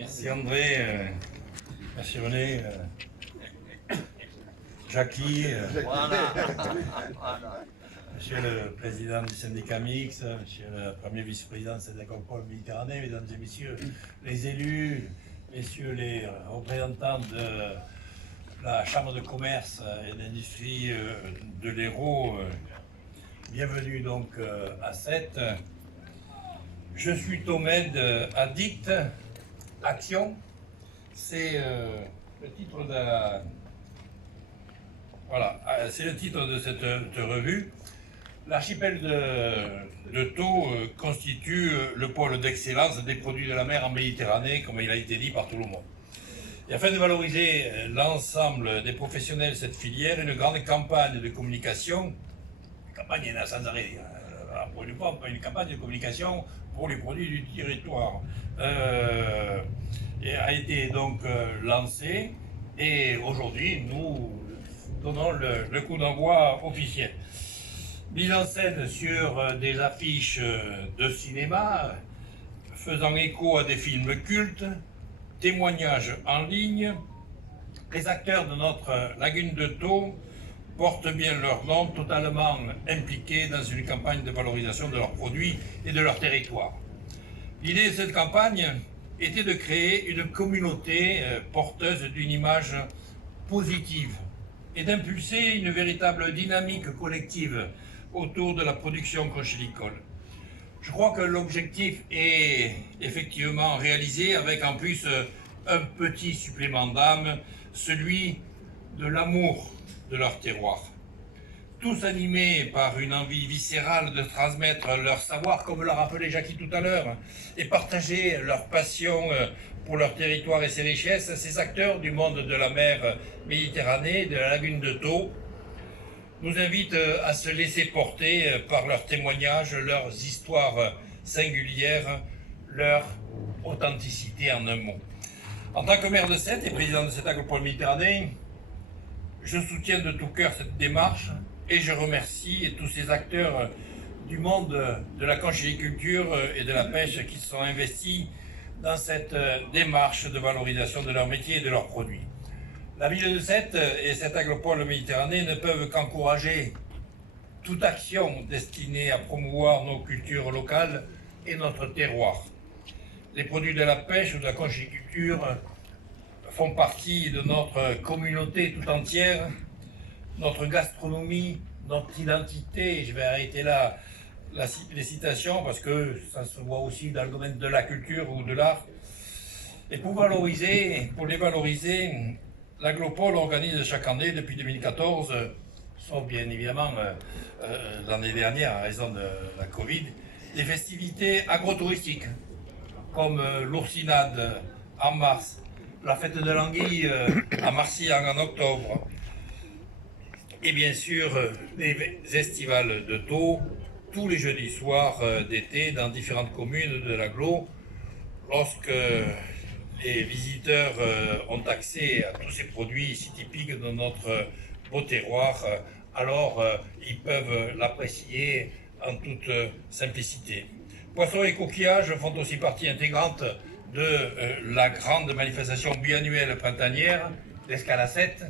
Merci André, merci René, Jackie, monsieur le président du syndicat mixte, monsieur le premier vice-président de cette agropole Méditerranée, mesdames et messieurs les élus, messieurs les représentants de la Chambre de commerce et d'industrie de l'Hérault, bienvenue donc à Sète. Je suis Thomed Addict Action, c'est le titre de la... Voilà, c'est le titre de cette revue. L'archipel de Thau constitue le pôle d'excellence des produits de la mer en Méditerranée, comme il a été dit par tout le monde. Et afin de valoriser l'ensemble des professionnels de cette filière, une grande campagne de communication, campagne il y en a sans arrêt, pour une pompe, une campagne de communication pour les produits du territoire a été donc lancée, et aujourd'hui nous donnons le coup d'envoi officiel. Mise en scène sur des affiches de cinéma, faisant écho à des films cultes, témoignages en ligne, les acteurs de notre lagune de Thau portent bien leur nom, totalement impliqués dans une campagne de valorisation de leurs produits et de leur territoire. L'idée de cette campagne était de créer une communauté porteuse d'une image positive et d'impulser une véritable dynamique collective autour de la production conchylicole. Je crois que l'objectif est effectivement réalisé avec en plus un petit supplément d'âme, celui de l'amour de leur terroir. Tous animés par une envie viscérale de transmettre leur savoir, comme l'a rappelé Jackie tout à l'heure, et partager leur passion pour leur territoire et ses richesses, ces acteurs du monde de la mer Méditerranée, de la lagune de Thau, nous invitent à se laisser porter par leurs témoignages, leurs histoires singulières, leur authenticité en un mot. En tant que maire de Sète et président de cette agropole Méditerranée, je soutiens de tout cœur cette démarche et je remercie tous ces acteurs du monde de la conchyliculture et de la pêche qui se sont investis dans cette démarche de valorisation de leur métier et de leurs produits. La ville de Sète et cette agropole Méditerranée ne peuvent qu'encourager toute action destinée à promouvoir nos cultures locales et notre terroir. Les produits de la pêche ou de la conchyliculture font partie de notre communauté tout entière, notre gastronomie, notre identité. Je vais arrêter là les citations parce que ça se voit aussi dans le domaine de la culture ou de l'art. Et pour les valoriser, l'agropole organise chaque année depuis 2014, sauf bien évidemment l'année dernière à raison de la Covid, des festivités agrotouristiques comme l'oursinade en mars, la fête de l'anguille à Marcillac en octobre, et bien sûr les estivales de Thau, tous les jeudis soirs d'été dans différentes communes de l'agglo, lorsque les visiteurs ont accès à tous ces produits si typiques de notre beau terroir, alors ils peuvent l'apprécier en toute simplicité. Poissons et coquillages font aussi partie intégrante de la grande manifestation biannuelle printanière, l'Escale à Sète,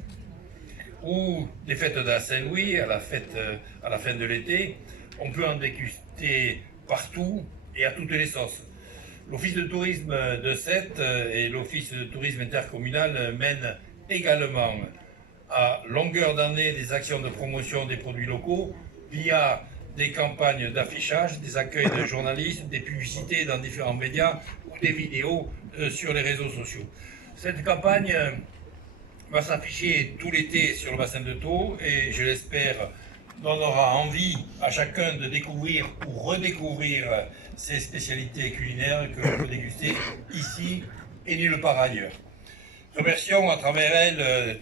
ou des fêtes de la Saint-Louis à la fin de l'été. On peut en déguster partout et à toutes les sauces. L'Office de tourisme de Sète et l'Office de tourisme intercommunal mènent également à longueur d'année des actions de promotion des produits locaux via des campagnes d'affichage, des accueils de journalistes, des publicités dans différents médias ou des vidéos sur les réseaux sociaux. Cette campagne va s'afficher tout l'été sur le bassin de Thau et, je l'espère, donnera envie à chacun de découvrir ou redécouvrir ces spécialités culinaires que l'on peut déguster ici et nulle part ailleurs. Remercions à travers elles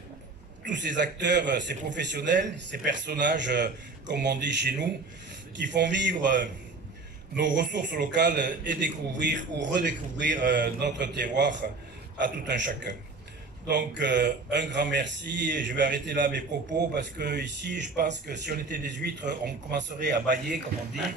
tous ces acteurs, ces professionnels, ces personnages, comme on dit chez nous, qui font vivre nos ressources locales et découvrir ou redécouvrir notre terroir à tout un chacun. Donc un grand merci, et je vais arrêter là mes propos parce que ici je pense que si on était des huîtres, on commencerait à bâiller comme on dit.